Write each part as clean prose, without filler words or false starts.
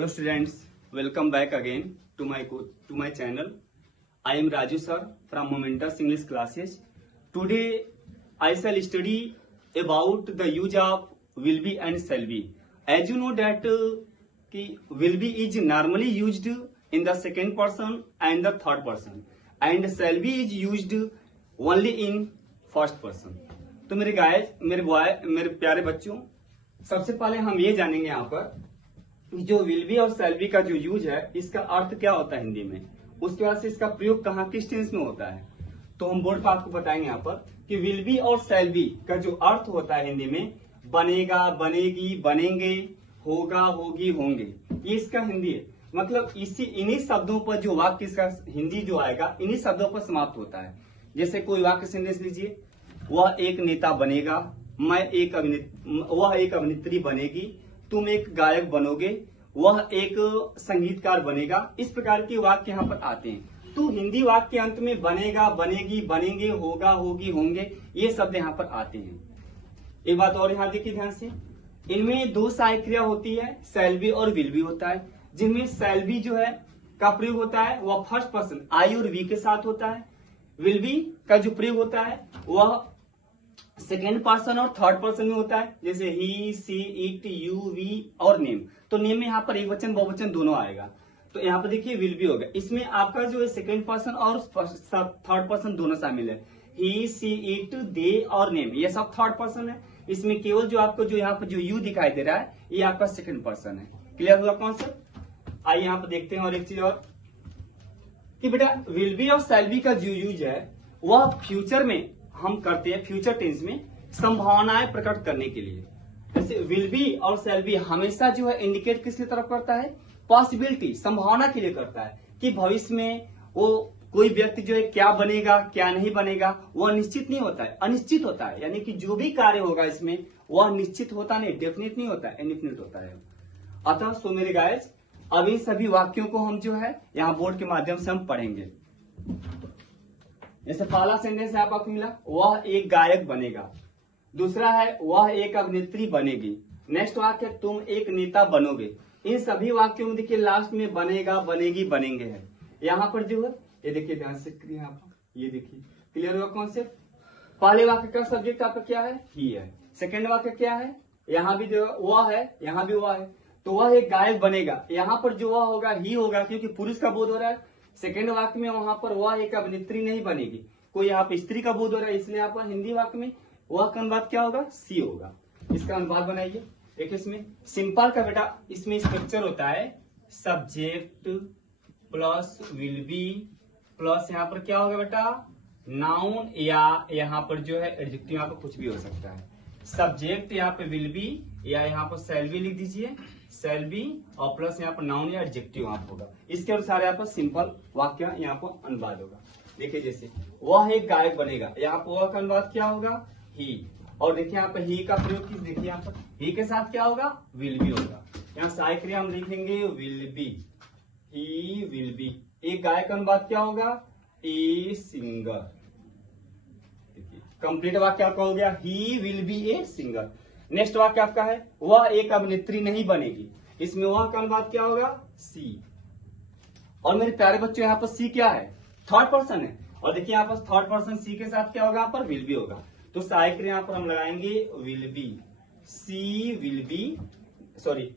Hello students, welcome back again to my channel. I am Raju sir from Momentus English classes. Today I shall study about the use of will be and shall be. As you know that will be is normally used in the second person and the third person, and shall be is used only in first person. तो मेरे guys, मेरे प्यारे बच्चों, सबसे पहले हम ये जानेंगे यहाँ पर जो विल बी और शैल बी का जो यूज है इसका अर्थ क्या होता है हिंदी में, उसके बाद से इसका प्रयोग कहाँ किस टेंस में होता है। तो हम बोर्ड पर आपको बताएंगे यहाँ पर कि विल बी और शैल बी का जो अर्थ होता है हिंदी में बनेगा, बनेगी, बनेंगे, होगा, होगी, होंगे, ये इसका हिंदी है। मतलब इन्हीं शब्दों पर जो वाक्य इसका हिंदी जो आएगा इन्हीं शब्दों पर समाप्त होता है। जैसे कोई वाक्य सेंटेंस लीजिए, वह एक नेता बनेगा, वह एक अभिनेत्री बनेगी, तुम एक गायक बनोगे, वह एक संगीतकार बनेगा। इस प्रकार के वाक्य यहाँ पर आते हैं। तो हिंदी वाक्य के अंत में बनेगा, बनेगी, बनेंगे, होगा, होगी, होंगे, ये शब्द यहाँ पर आते हैं। एक बात और यहाँ देखिए ध्यान से, इनमें दो सहायक क्रिया होती है, शैल बी और विल बी होता है, जिनमें शैल बी जो है का प्रयोग होता है वह फर्स्ट पर्सन आई और वी के साथ होता है। विल बी का जो प्रयोग होता है वह सेकेंड पर्सन और थर्ड पर्सन में होता है, जैसे ही, सी, इट, यू, वी और नेम। तो नेम में यहाँ पर एक वचन बहुवचन दोनों आएगा। तो यहाँ पर देखिए विल बी होगा, इसमें आपका जो है सेकेंड पर्सन और थर्ड पर्सन दोनों शामिल है। ही, सी, इट, दे और नेम, ये सब थर्ड पर्सन है। इसमें केवल जो आपको जो यहाँ पर जो यू दिखाई दे रहा है ये आपका सेकेंड पर्सन है। क्लियर हुआ कॉन्सेप्ट? आइए यहाँ पर देखते हैं और एक चीज और कि बेटा विल बी और शैल बी का जो यूज है वह फ्यूचर में हम करते हैं, फ्यूचर टेंस में संभावनाएं प्रकट करने के लिए। जैसे विल बी और शैल बी हमेशा जो है इंडिकेट किसकी तरफ करता है, पॉसिबिलिटी, संभावना के लिए करता है कि भविष्य में वो कोई व्यक्ति जो है क्या बनेगा क्या नहीं बनेगा वह निश्चित नहीं होता है, अनिश्चित होता है। यानी कि जो भी कार्य होगा इसमें वह निश्चित होता नहीं, डेफिनेट नहीं होता है, इनडेफिनिट होता है। अतः सो मेरे गाइस, अब इन सभी वाक्यों को हम जो है यहाँ बोर्ड के माध्यम से हम पढ़ेंगे। जैसे पहला सेंटेंस है आपको मिला, वह एक गायक बनेगा। दूसरा है वह एक अभिनेत्री बनेगी। नेक्स्ट वाक्य तुम एक नेता बनोगे। इन सभी वाक्यों में देखिए लास्ट में बनेगा, बनेगी, बनेंगे है। यहाँ पर जो है ये देखिए ध्यान से, यहाँ पर ये देखिए क्लियर हुआ कॉन्सेप्ट। पहले वाक्य का सब्जेक्ट आपका क्या है, ही है। सेकेंड वाक्य क्या है, यहाँ भी जो वह है, यहाँ भी वह है। तो वह एक गायक बनेगा, यहाँ पर जो वह होगा ही होगा क्योंकि पुरुष का बोध हो रहा है। सेकेंड वाक्य में वहां पर वह एक अभिनेत्री नहीं बनेगी, कोई यहाँ पर स्त्री का बोध हो रहा है, इसलिए यहाँ पर हिंदी वाक्य में वह का अनुवाद क्या होगा, सी होगा। इसका अनुवाद बनाइए। देखिए इसमें सिंपल का बेटा इसमें स्ट्रक्चर होता है subject plus will be plus यहाँ पर क्या होगा बेटा नाउन, या यहाँ पर जो है एडजेक्टिव, यहाँ पर कुछ भी हो सकता है। सब्जेक्ट यहाँ पे विल बी या यहाँ पर शैल बी लिख दीजिए, शैल बी और प्लस यहाँ पर नाउन या एडजेक्टिव यहाँ होगा। इसके अनुसार यहाँ पर सिंपल वाक्य यहाँ पर अनुवाद होगा। देखिए जैसे वह एक गायक बनेगा, यहाँ पर वह का अनुवाद क्या होगा, ही। और देखिए यहाँ पर ही का प्रयोग किस, देखिए यहाँ पर ही के साथ क्या होगा, विल बी होगा। यहाँ सहायक क्रिया हम लिखेंगे will be, he will be. एक गायक का अनुवाद क्या होगा, ए सिंगर। कंप्लीट वाक्य आपका हो गया, he will be a singer. Next वाक्य आपका है वह एक अभिनेत्री नहीं बनेगी। इसमें वह का अनुवाद क्या होगा, सी। और मेरे प्यारे बच्चों यहाँ पर सी क्या है, थर्ड पर्सन है। और देखिए यहाँ पर थर्ड पर्सन सी के साथ क्या होगा, यहाँ पर विल बी होगा। तो सहायक क्रिया यहाँ पर हम लगाएंगे will be, see will be, sorry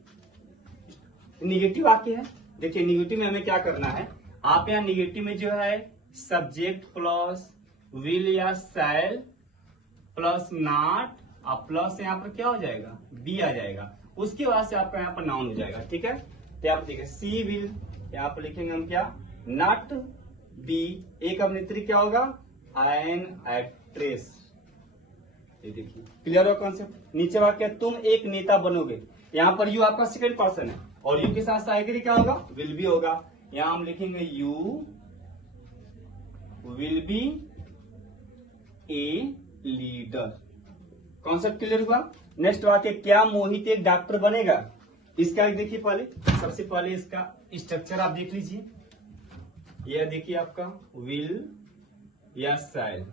negative वाक्य है। देखिए निगेटिव में हमें क्या करना है, आप यहाँ निगेटिव में जो है सब्जेक्ट प्लस विल या शैल प्लस नॉट और प्लस यहाँ पर क्या हो जाएगा, बी आ जाएगा। उसके बाद से आपका यहाँ पर नाउन हो जाएगा। ठीक है, तो यहाँ पर देखिए सी विल, यहाँ पर लिखेंगे हम क्या, नॉट बी। एक अभिनेत्री क्या होगा, एन एक्ट्रेस। ये देखिए क्लियर हो कॉन्सेप्ट। नीचे वाक्य तुम एक नेता बनोगे, यहाँ पर यू आपका सेकेंड पर्सन है और यू के साथ सहायक क्या होगा, विल बी होगा। यहाँ हम लिखेंगे you will be a leader. Concept clear हुआ। नेक्स्ट वाक्य क्या मोहित एक डॉक्टर बनेगा। इसका देखिए पहले, सबसे पहले इसका स्ट्रक्चर आप देख लीजिए। यह देखिए आपका विल या शैल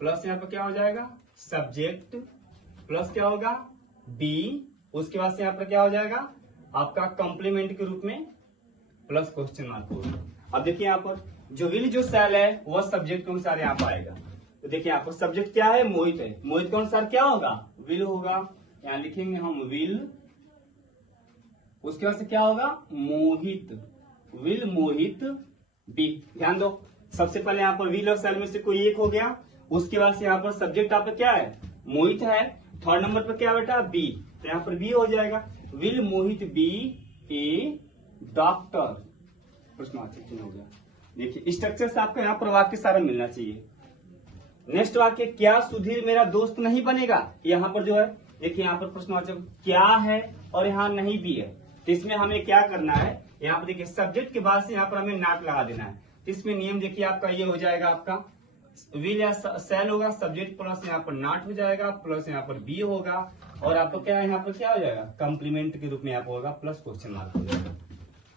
प्लस यहाँ पर क्या हो जाएगा, सब्जेक्ट प्लस क्या होगा, बी। उसके बाद से यहाँ पर क्या हो जाएगा, आपका कॉम्प्लीमेंट के रूप में प्लस क्वेश्चन मार्क होगा। अब देखिए यहाँ पर जो विल जो शैल है वह सब्जेक्ट के अनुसार यहाँ पर आएगा। तो देखिए यहाँ पर सब्जेक्ट क्या है, मोहित है, मोहित के अनुसार क्या होगा, विल होगा। यहाँ लिखेंगे हम विल, उसके बाद से क्या होगा, मोहित, विल मोहित बी। ध्यान दो, सबसे पहले यहाँ पर विल और शैल में से कोई एक हो गया, उसके बाद से यहाँ पर सब्जेक्ट आपका क्या है, मोहित है, थर्ड नंबर पर क्या बेटा, बी, तो यहाँ पर बी हो जाएगा। Will Mohit be a doctor, प्रश्नवाचक चिन्ह हो गया। देखिए स्ट्रक्चर से आपको यहाँ पर वाक्य सारा मिलना चाहिए। नेक्स्ट वाक्य, क्या सुधीर मेरा दोस्त नहीं बनेगा, यहाँ पर जो है देखिए यहाँ पर प्रश्नवाचक क्या है और यहाँ नहीं भी है, तो इसमें हमें क्या करना है, यहाँ पर देखिए सब्जेक्ट के बाद से यहाँ पर हमें नॉट लगा देना है। तो इसमें नियम देखिए आपका ये हो जाएगा, आपका विल या शैल होगा, सब्जेक्ट प्लस यहाँ पर नॉट हो जाएगा, प्लस यहाँ पर बी होगा, और आपको क्या है यहाँ पर क्या हो जाएगा, कॉम्प्लीमेंट के रूप में यहाँ पर होगा प्लस क्वेश्चन मार्क हो जाएगा।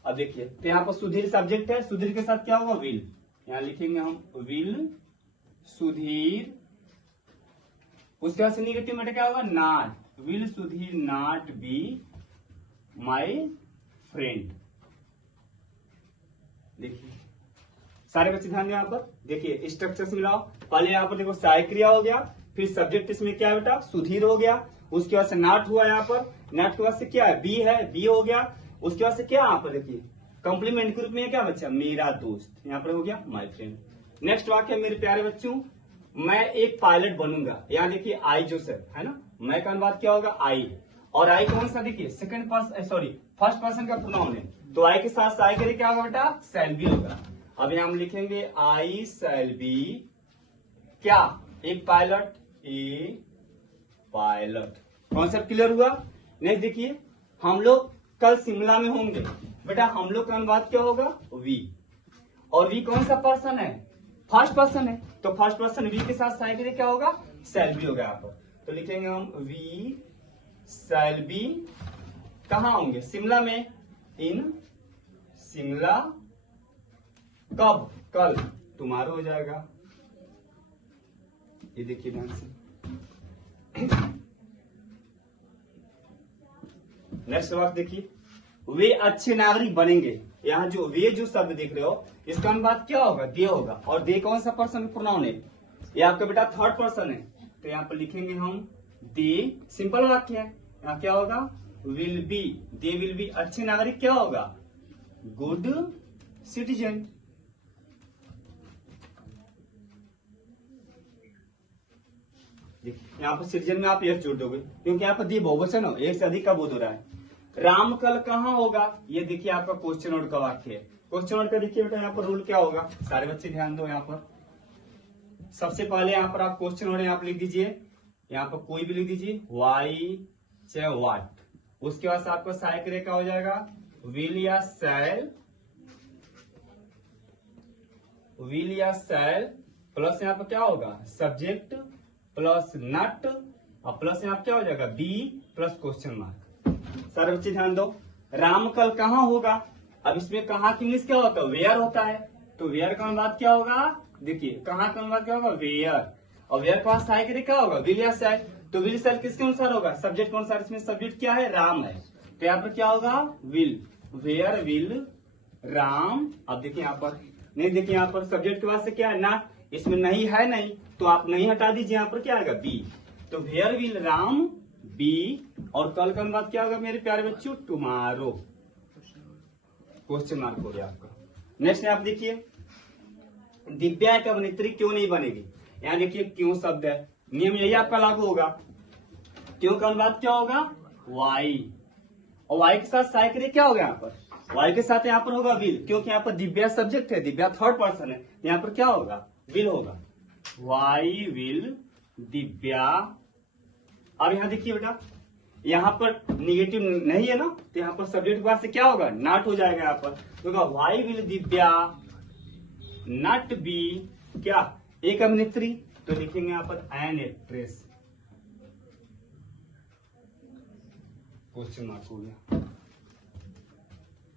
अब देखिए तो यहाँ पर सुधीर सब्जेक्ट है, सुधीर के साथ क्या होगा, विल, यहाँ लिखेंगे हम विल सुधीर, उसके बाद से निगेटिव में क्या होगा, not, will Sudhir not be my friend. देखिए सारे बच्चे ध्यान दें यहाँ पर, देखिए स्ट्रक्चर से मिलाओ, पहले यहाँ पर देखो सहायक क्रिया हो गया, फिर सब्जेक्ट इसमें क्या बेटा, सुधीर हो गया, उसके बाद से नॉट हुआ, यहाँ पर नॉट के बाद से क्या है, बी है, बी हो गया, उसके बाद से क्या यहाँ पर देखिए कॉम्प्लीमेंट के रूप में क्या बच्चा, मेरा दोस्त, यहाँ पर हो गया माय फ्रेंड। नेक्स्ट वाक्य मेरे प्यारे बच्चों, मैं एक पायलट बनूंगा, यहाँ देखिए आई जो सर है ना, मैं का अनुवाद क्या होगा, आई, और आई कौन सा, देखिए second person, sorry first person का प्रोनाउन है, तो आई के साथ आई करे क्या होगा बेटा, शैल बी होगा। अब यहाँ हम लिखेंगे आई शैल बी क्या, एक पायलट, ए पायलट। कॉन्सेप्ट क्लियर हुआ। नेक्स्ट देखिए, हम लोग कल शिमला में होंगे, बेटा हम लोग का अनुवाद क्या होगा, वी, और वी कौन सा पर्सन है, फर्स्ट पर्सन है, तो फर्स्ट पर्सन वी के साथ साइड में क्या होगा, शैल बी होगा यहाँ पर, तो लिखेंगे हम वी शैल बी कहाँ होंगे, शिमला में, इन शिमला, कब, कल, तुम्हारा हो जाएगा। ये देखिए ध्यान से, नेक्स्ट वाक्य देखिए, वे अच्छे नागरिक बनेंगे, यहाँ जो वे जो शब्द देख रहे हो इसका अनुवाद क्या होगा, दे होगा, और दे कौन सा पर्सन प्रोनाउन है, ये आपका बेटा थर्ड पर्सन है, तो यहाँ पर लिखेंगे हम दे, सिंपल वाक्य है, यहाँ क्या होगा, will be, they will be अच्छे नागरिक क्या होगा, गुड सिटीजन। यहाँ पर सिटीजन में आप यस जोड़ दोगे, क्योंकि यहाँ पर दी बहुवचन हो, एक से अधिक का बोध हो रहा है। राम कल कहाँ होगा, ये देखिए आपका क्वेश्चन वर्ड का वाक्य है, क्वेश्चन वर्ड का देखिए बेटा यहाँ पर रूल क्या होगा, सारे बच्चे ध्यान दो। यहाँ पर सबसे पहले यहाँ पर आप क्वेश्चन वर्ड यहाँ पर लिख दीजिए, यहाँ पर कोई भी लिख दीजिए, वाई चाहे वाट, उसके बाद आपका सहायक क्रिया क्या हो जाएगा, विल या शैल, विल या शैल, प्लस यहाँ पर क्या होगा, सब्जेक्ट प्लस नॉट, और प्लस यहाँ क्या हो जाएगा, बी प्लस क्वेश्चन मार्क। सारे बच्चे ध्यान दो, राम कल कहाँ होगा, अब इसमें कहाँ की इंग्लिश क्या होता है, वेयर होता है, तो वेयर का अनुवाद क्या होगा, देखिए कहाँ का अनुवाद क्या होगा, वेयर, और वेयर का सहायक क्या होगा, विल या शैल, तो विल शैल किसके अनुसार होगा, सब्जेक्ट के अनुसार, इसमें सब्जेक्ट क्या है, राम है, तो यहाँ पर क्या होगा, विल, वेयर विल राम। अब देखिए यहाँ पर नहीं, देखिए यहाँ पर सब्जेक्ट के बाद से क्या है, ना, इसमें नहीं है, नहीं, तो आप नहीं हटा दीजिए, यहाँ पर क्या आएगा, बी, तो वेयर विल राम बी, और कल का अनुवाद क्या होगा मेरे प्यारे बच्चों, टुमारो, क्वेश्चन मार्क हो गया आपका। नेक्स्ट आप देखिए, दिव्या एक अभिनेत्री क्यों नहीं बनेगी, यहाँ देखिए क्यों शब्द है, नियम यही आपका लागू होगा, क्यों का अनुवाद क्या होगा, वाई, और वाई के साथ सहायक क्रिया क्या होगा, यहाँ पर वाई के साथ यहाँ पर होगा विल, क्योंकि यहाँ पर दिव्या सब्जेक्ट है, दिव्या थर्ड पर्सन है, यहाँ पर क्या होगा, विल होगा, वाई विल दिव्या। अब यहाँ देखिए बेटा, यहाँ पर निगेटिव नहीं है ना, तो यहाँ पर सब्जेक्ट के बाद से क्या होगा, नॉट हो जाएगा, यहाँ पर तो why will Divya not be क्या, एक अभिनेत्री, तो लिखेंगे यहाँ पर एन एक्ट्रेस, क्वेश्चन मार्क हो गया।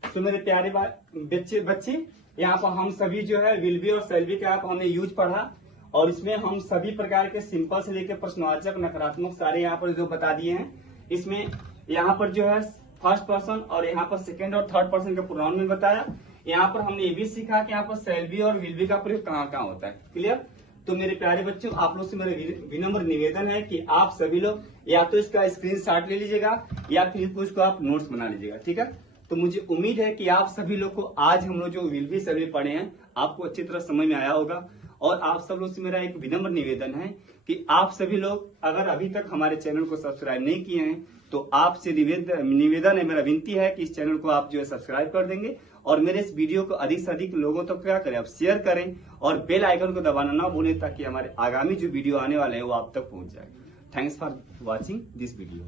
तो मेरे प्यारे बच्चे यहाँ पर हम सभी जो है विल बी और शैल बी का हमने यूज पढ़ा, और इसमें हम सभी प्रकार के सिंपल से लेकर प्रश्नवाचक, नकारात्मक सारे यहाँ पर जो बता दिए हैं। इसमें यहाँ पर जो है फर्स्ट पर्सन और यहाँ पर सेकंड और थर्ड पर्सन के प्रोनाउन में बताया। यहाँ पर हमने ये भी सीखा कि यहाँ पर शैल बी और विल बी का प्रयोग कहाँ कहाँ होता है। क्लियर। तो मेरे प्यारे बच्चों, आप लोग से मेरा विनम्र निवेदन है कि आप सभी लोग या तो इसका स्क्रीनशॉट ले लीजिएगा या फिर उसको आप नोट्स बना लीजिएगा। ठीक है। तो मुझे उम्मीद है कि आप सभी लोग को आज हम लोग जो विल बी शैल बी पढ़े हैं आपको अच्छी तरह समझ में आया होगा। और आप सब लोग से मेरा एक विनम्र निवेदन है कि आप सभी लोग अगर अभी तक हमारे चैनल को सब्सक्राइब नहीं किए हैं तो आपसे निवेदन है, मेरा विनती है कि इस चैनल को आप जो है सब्सक्राइब कर देंगे और मेरे इस वीडियो को अधिक से अधिक लोगों तक क्या करें, आप शेयर करें और बेल आइकन को दबाना ना भूलें ताकि हमारे आगामी जो वीडियो आने वाले हैं वो आप तक पहुंच जाए। Thanks for watching this video.